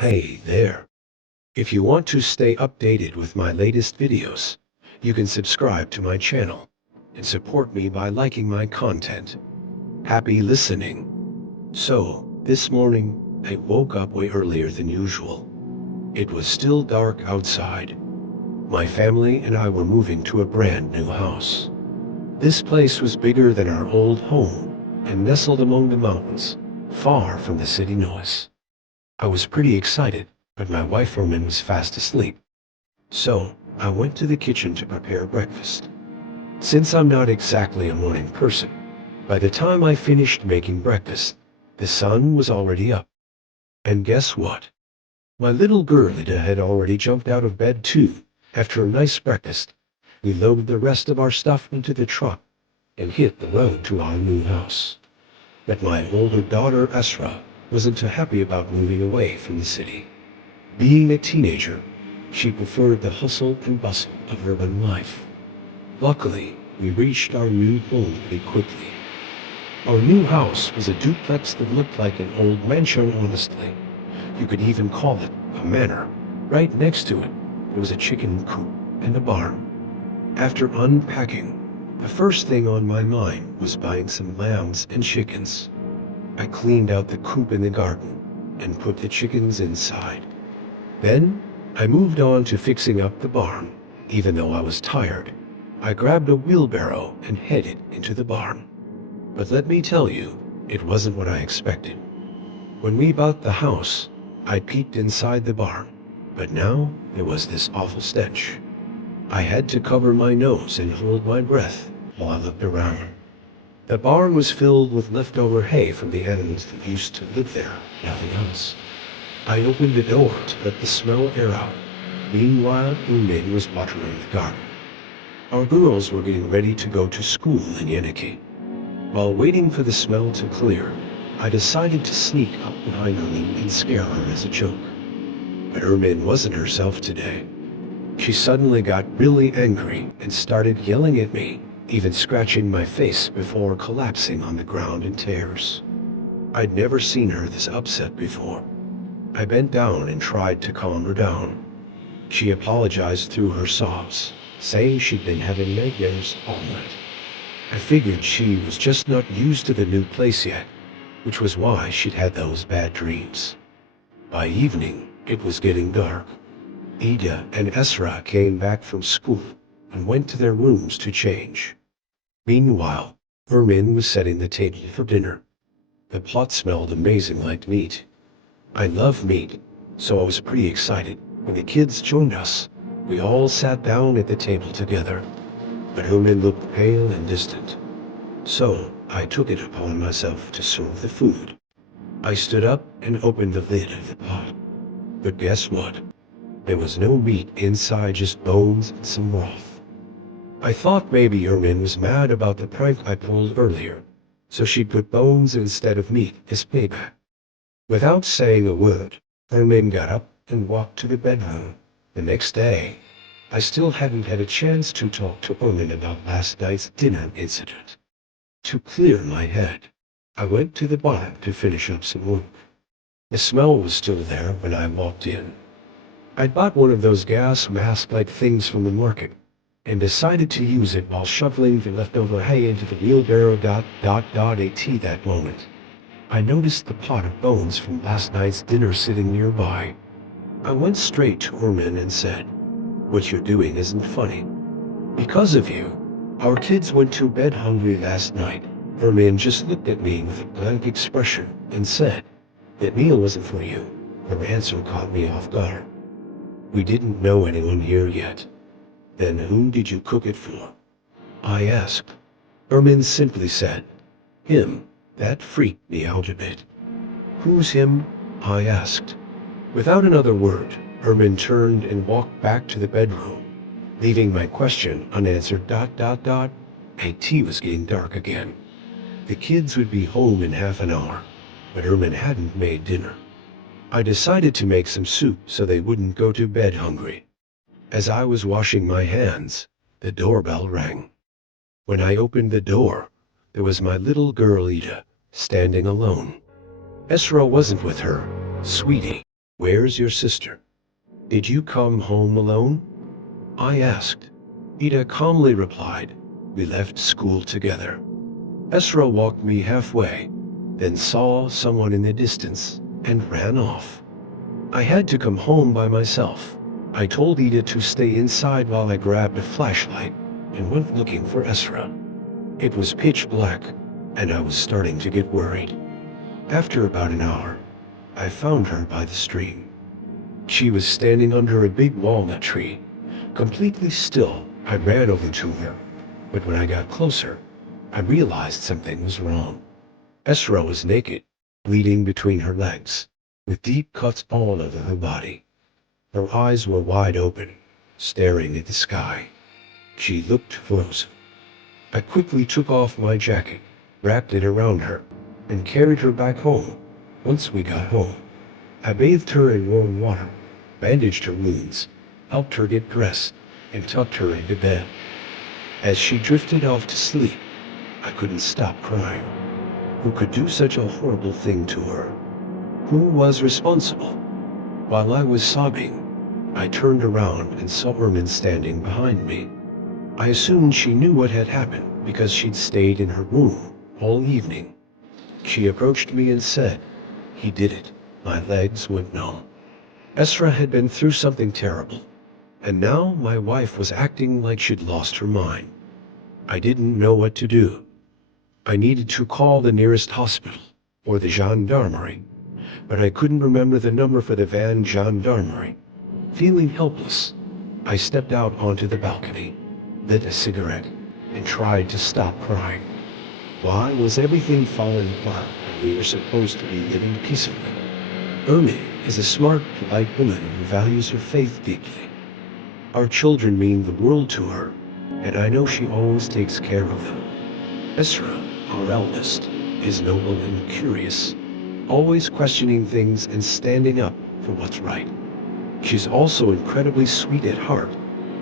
Hey there. If you want to stay updated with my latest videos, you can subscribe to my channel and support me by liking my content. Happy listening. So, this morning, I woke up way earlier than usual. It was still dark outside. My family and I were moving to a brand new house. This place was bigger than our old home and nestled among the mountains, far from the city noise. I was pretty excited, but my wife Roman was fast asleep. So, I went to the kitchen to prepare breakfast. Since I'm not exactly a morning person, by the time I finished making breakfast, the sun was already up. And guess what? My little girl Ida had already jumped out of bed too. After a nice breakfast, we loaded the rest of our stuff into the truck and hit the road to our new house. But my older daughter Esra wasn't too happy about moving away from the city. Being a teenager, she preferred the hustle and bustle of urban life. Luckily, we reached our new home pretty quickly. Our new house was a duplex that looked like an old mansion, honestly. You could even call it a manor. Right next to it, there was a chicken coop and a barn. After unpacking, the first thing on my mind was buying some lambs and chickens. I cleaned out the coop in the garden and put the chickens inside. Then, I moved on to fixing up the barn. Even though I was tired, I grabbed a wheelbarrow and headed into the barn. But let me tell you, it wasn't what I expected. When we bought the house, I peeked inside the barn, but now there was this awful stench. I had to cover my nose and hold my breath while I looked around. The barn was filled with leftover hay from the animals that used to live there, nothing else. I opened the door to let the smell air out. Meanwhile, Umin was watering the garden. Our girls were getting ready to go to school in Yeniki. While waiting for the smell to clear, I decided to sneak up behind Ermin and scare her as a joke. But Ermin wasn't herself today. She suddenly got really angry and started yelling at me, even scratching my face before collapsing on the ground in tears. I'd never seen her this upset before. I bent down and tried to calm her down. She apologized through her sobs, saying she'd been having nightmares all night. I figured she was just not used to the new place yet, which was why she'd had those bad dreams. By evening, it was getting dark. Ida and Esra came back from school and went to their rooms to change. Meanwhile, Ermin was setting the table for dinner. The pot smelled amazing like meat. I love meat, so I was pretty excited when the kids joined us. We all sat down at the table together, but Ermin looked pale and distant. So, I took it upon myself to serve the food. I stood up and opened the lid of the pot. But guess what? There was no meat inside, just bones and some broth. I thought maybe Ermin was mad about the prank I pulled earlier, so she put bones instead of meat as payback. Without saying a word, Ermin got up and walked to the bedroom. The next day, I still hadn't had a chance to talk to Ermin about last night's dinner incident. To clear my head, I went to the barn to finish up some work. The smell was still there when I walked in. I'd bought one of those gas mask-like things from the market, and decided to use it while shoveling the leftover hay into the wheelbarrow. At that moment, I noticed the pot of bones from last night's dinner sitting nearby. I went straight to Ermin and said, "What you're doing isn't funny. Because of you, our kids went to bed hungry last night." Ermin just looked at me with a blank expression and said, "That meal wasn't for you." Her answer caught me off guard. "We didn't know anyone here yet." "Then whom did you cook it for?" I asked. Ermin simply said, "Him." That freaked me out a bit. "Who's him?" I asked. Without another word, Ermin turned and walked back to the bedroom, leaving my question unanswered. It was getting dark again. The kids would be home in half an hour, but Ermin hadn't made dinner. I decided to make some soup so they wouldn't go to bed hungry. As I was washing my hands, the doorbell rang. When I opened the door, there was my little girl Ida, standing alone. Esra wasn't with her. "Sweetie, "Where's your sister? Did you come home alone?" I asked. Ida calmly replied, "We left school together." Ezra walked me halfway, then saw someone in the distance and ran off. I had to come home by myself. I told Ida to stay inside while I grabbed a flashlight and went looking for Ezra. It was pitch black, and I was starting to get worried. After about an hour, I found her by the stream. She was standing under a big walnut tree, completely still. I ran over to her, but when I got closer, I realized something was wrong. Ezra was naked, bleeding between her legs, with deep cuts all over her body. Her eyes were wide open, staring at the sky. She looked frozen. I quickly took off my jacket, wrapped it around her, and carried her back home. Once we got home, I bathed her in warm water, bandaged her wounds, helped her get dressed, and tucked her into bed. As she drifted off to sleep, I couldn't stop crying. Who could do such a horrible thing to her? Who was responsible? While I was sobbing, I turned around and saw Ermin standing behind me. I assumed she knew what had happened because she'd stayed in her room all evening. She approached me and said, "He did it." My legs went numb. Esra had been through something terrible, and now my wife was acting like she'd lost her mind. I didn't know what to do. I needed to call the nearest hospital or the gendarmerie, but I couldn't remember the number for the van gendarmerie. Feeling helpless, I stepped out onto the balcony, lit a cigarette, and tried to stop crying. Why was everything falling apart when we were supposed to be living peacefully? Ermi is a smart, polite woman who values her faith deeply. Our children mean the world to her, and I know she always takes care of them. Esra, our eldest, is noble and curious, always questioning things and standing up for what's right. She's also incredibly sweet at heart.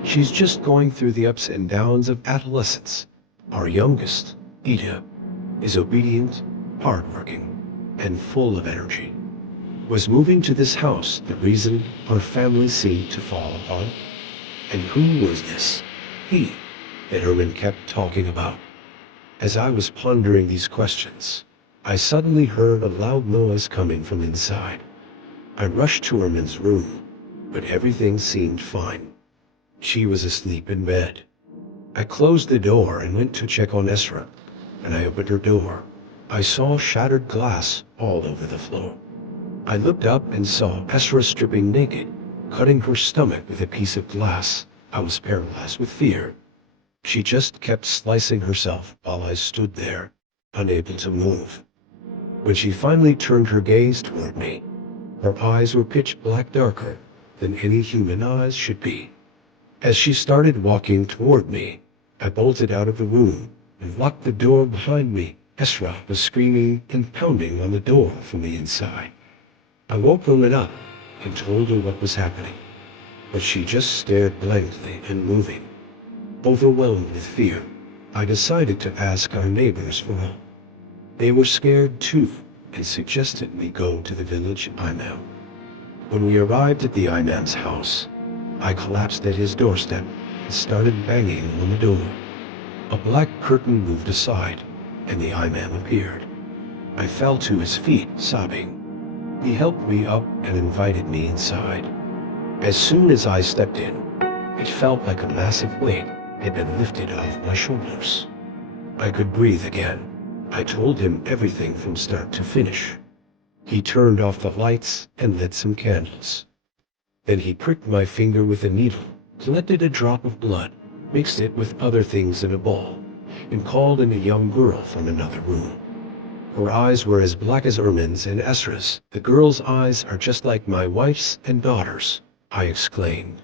She's just going through the ups and downs of adolescence. Our youngest, Ida, is obedient, hardworking, and full of energy. Was moving to this house the reason our family seemed to fall apart? And who was this he that Herman kept talking about? As I was pondering these questions, I suddenly heard a loud noise coming from inside. I rushed to Herman's room, but everything seemed fine. She was asleep in bed. I closed the door and went to check on Esra. When I opened her door, I saw shattered glass all over the floor. I looked up and saw Esra stripping naked, cutting her stomach with a piece of glass. I was paralyzed with fear. She just kept slicing herself while I stood there, unable to move. When she finally turned her gaze toward me, her eyes were pitch black, darker than any human eyes should be. As she started walking toward me, I bolted out of the room and locked the door behind me. Esra was screaming and pounding on the door from the inside. I woke her up and told her what was happening, but she just stared blankly and moving. Overwhelmed with fear, I decided to ask our neighbors for help. They were scared too and suggested we go to the village imam. When we arrived at the imam's house, I collapsed at his doorstep and started banging on the door. A black curtain moved aside, and the imam appeared. I fell to his feet, sobbing. He helped me up and invited me inside. As soon as I stepped in, it felt like a massive weight had been lifted off my shoulders. I could breathe again. I told him everything from start to finish. He turned off the lights and lit some candles. Then he pricked my finger with a needle, collected a drop of blood, mixed it with other things in a bowl, and called in a young girl from another room. Her eyes were as black as Ermin's and Esra's. "The girl's eyes are just like my wife's and daughter's," I exclaimed.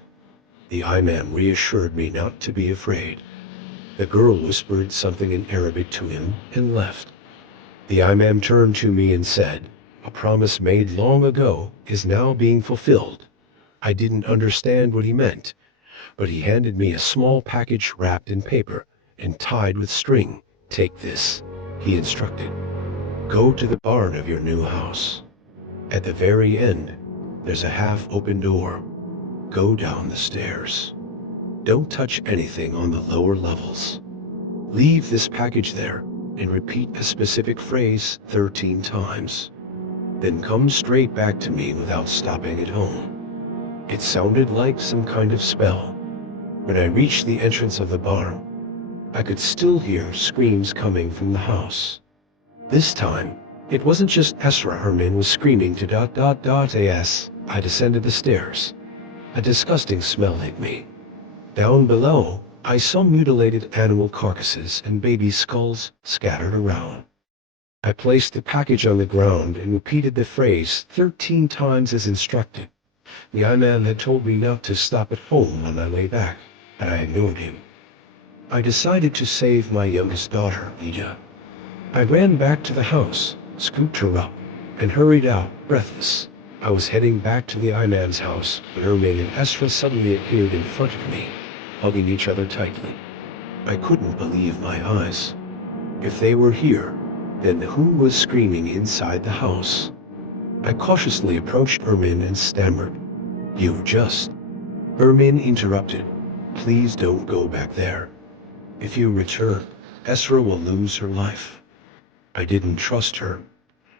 The imam reassured me not to be afraid. The girl whispered something in Arabic to him and left. The imam turned to me and said, "A promise made long ago is now being fulfilled." I didn't understand what he meant, but he handed me a small package wrapped in paper and tied with string. "Take this," he instructed. "Go to the barn of your new house. At the very end, There's a half-open door. Go down the stairs. Don't touch anything on the lower levels. Leave this package there and repeat a specific phrase 13 times. Then come straight back to me without stopping at home. It sounded like some kind of spell. When I reached the entrance of the barn, I could still hear screams coming from the house. This time, it wasn't just Ezra. Herman was screaming to ... As I descended the stairs. A disgusting smell hit me. Down below, I saw mutilated animal carcasses and baby skulls scattered around. I placed the package on the ground and repeated the phrase 13 times as instructed. The man had told me not to stop at home on my way back, but I ignored him. I decided to save my youngest daughter, Ida. I ran back to the house, scooped her up, and hurried out, breathless. I was heading back to the man's house when Herman and Ezra suddenly appeared in front of me, hugging each other tightly. I couldn't believe my eyes. If they were here, then who was screaming inside the house? I cautiously approached Herman and stammered, "You just..." Herman interrupted, "Please don't go back there. If you return, Ezra will lose her life." I didn't trust her.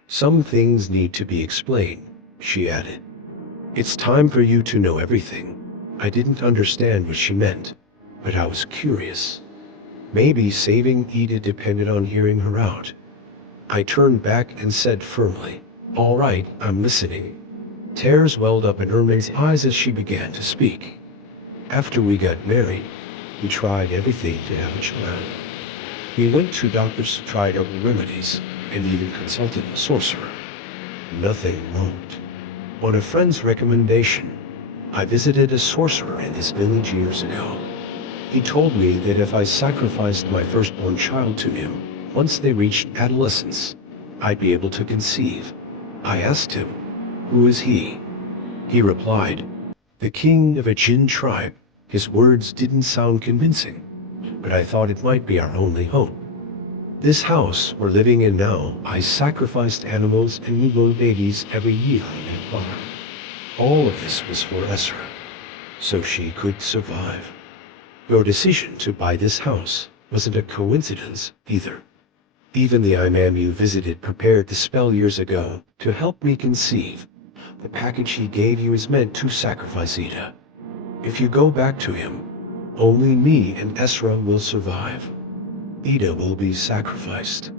"Some things need to be explained," she added. "It's time for you to know everything." I didn't understand what she meant, but I was curious. Maybe saving Ida depended on hearing her out. I turned back and said firmly, "All right, I'm listening." Tears welled up in Herman's eyes as she began to speak. "After we got married, we tried everything to have a child. We went to doctors, tried herbal remedies, and even consulted a sorcerer. Nothing worked. On a friend's recommendation, I visited a sorcerer in his village years ago. He told me that if I sacrificed my firstborn child to him, once they reached adolescence, I'd be able to conceive. I asked him, "Who is he?" He replied, "The king of a Jinn tribe." His words didn't sound convincing, but I thought it might be our only hope. This house we're living in now, I sacrificed animals and newborn babies every year in that barn. All of this was for Ezra, so she could survive. Your decision to buy this house wasn't a coincidence either. Even the imam you visited prepared the spell years ago to help me conceive. The package he gave you is meant to sacrifice Ida. If you go back to him, only me and Ezra will survive. Ida will be sacrificed.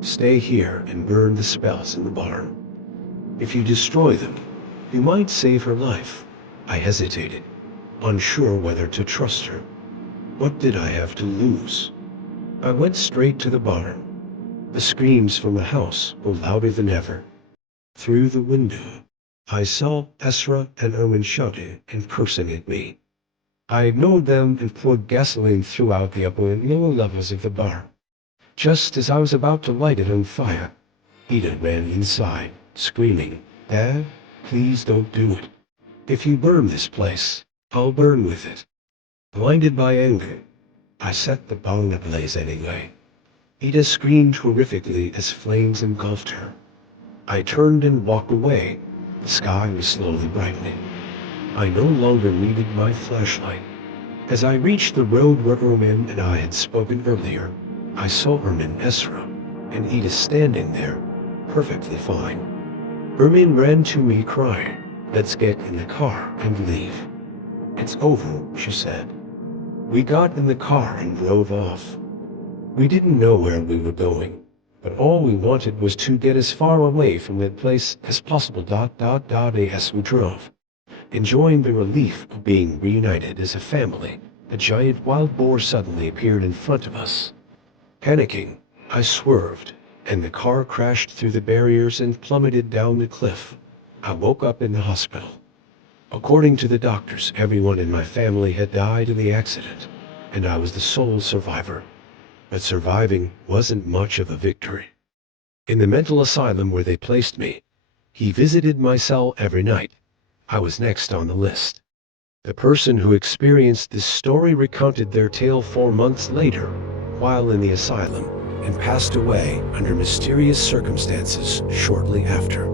Stay here and burn the spells in the barn. If you destroy them, you might save her life." I hesitated, unsure whether to trust her. What did I have to lose? I went straight to the barn. The screams from the house were louder than ever. Through the window, I saw Ezra and Owen shouting and cursing at me. I ignored them and poured gasoline throughout the upper and lower levels of the barn. Just as I was about to light it on fire, Ida ran inside, screaming, "Dad, please don't do it. If you burn this place, I'll burn with it." Blinded by anger, I set the barn ablaze anyway. Ida screamed horrifically as flames engulfed her. I turned and walked away. The sky was slowly brightening. I no longer needed my flashlight. As I reached the road where Herman and I had spoken earlier, I saw Herman, Ezra, and Ida standing there, perfectly fine. Herman ran to me crying, "Let's get in the car and leave." "It's over," she said. We got in the car and drove off. We didn't know where we were going, but all we wanted was to get as far away from that place as possible. As we drove, enjoying the relief of being reunited as a family, a giant wild boar suddenly appeared in front of us. Panicking, I swerved, and the car crashed through the barriers and plummeted down the cliff. I woke up in the hospital. According to the doctors, everyone in my family had died in the accident, and I was the sole survivor. But surviving wasn't much of a victory. In the mental asylum where they placed me, he visited my cell every night. I was next on the list. The person who experienced this story recounted their tale 4 months later, while in the asylum, and passed away under mysterious circumstances shortly after.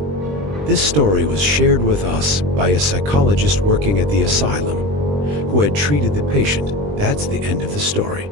This story was shared with us by a psychologist working at the asylum who had treated the patient. That's the end of the story.